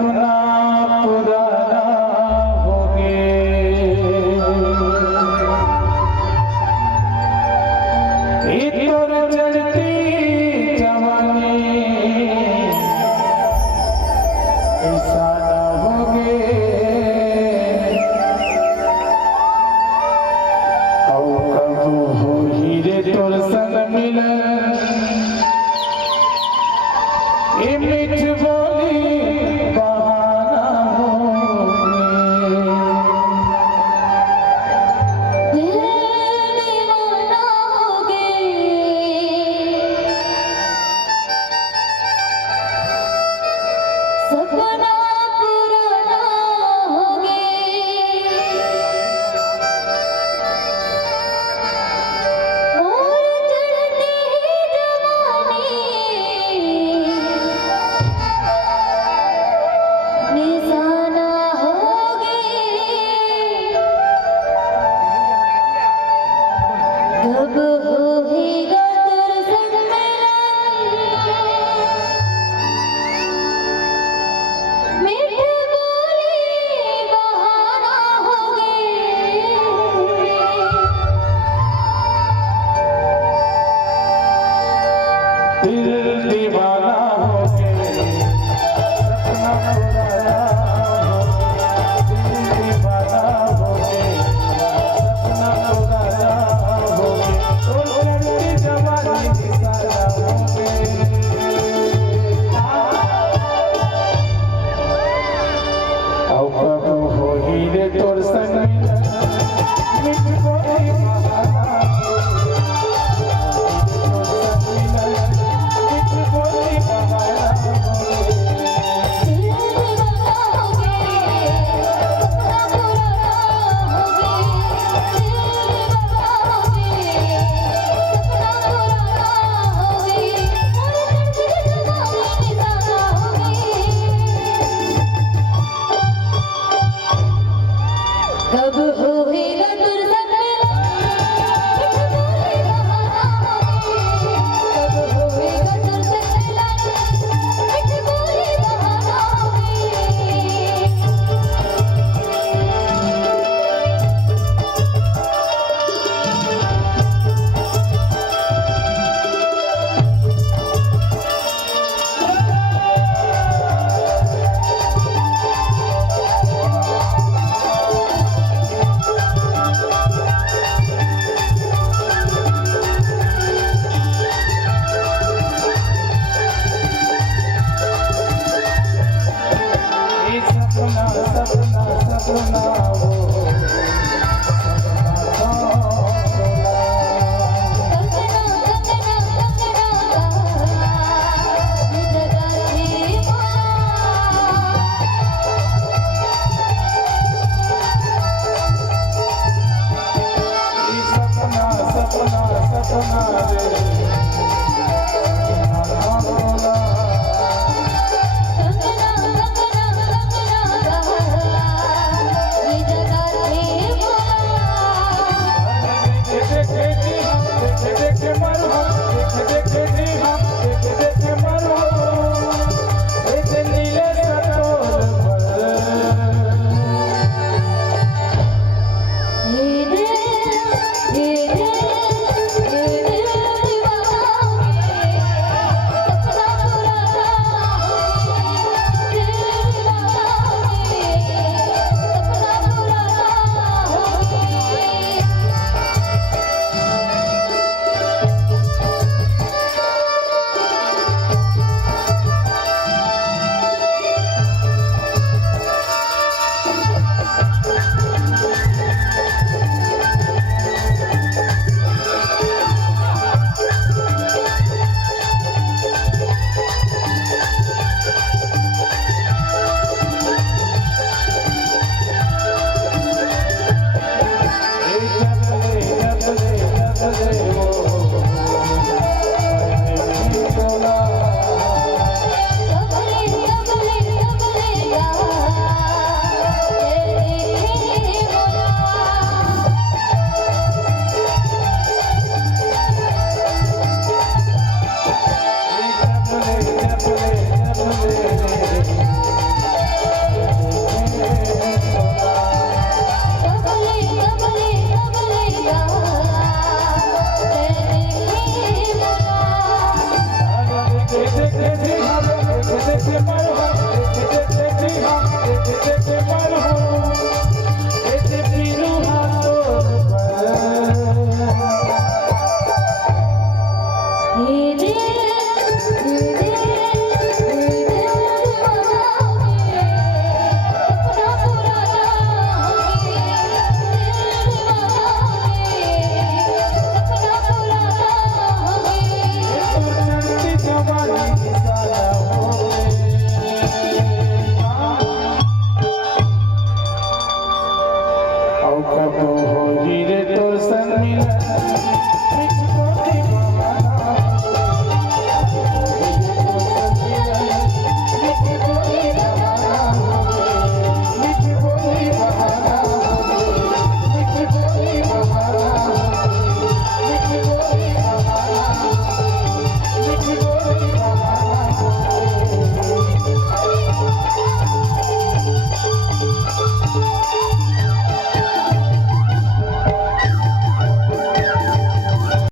सपना पुराना हो गए तोर चढ़ती जवानी ऐसा ना हो गए कब हो हीरे तोर संग मिलन ए मीठ बोली बहाना हो सपना पुराना हो कब होएगा तेरे संग मिलन मीठी बोली बहाना हो दिल दीवाना हो गए सपना पुराना हो गए दिल दीवाना हो गए सपना पुराना हो गए तोर चढ़ती जवानी निशाना हो गए कब हो हीरे तोर संग मिलन मीठ बोली बहाना हो कब होएगा तेरे संग मिलन मीठी बोली बहाना हो कब होएगा तेरे संग मिलन मीठी बोली बहाना हो सपना सपना सपना वो सपना सपना सपना रे जब ले वो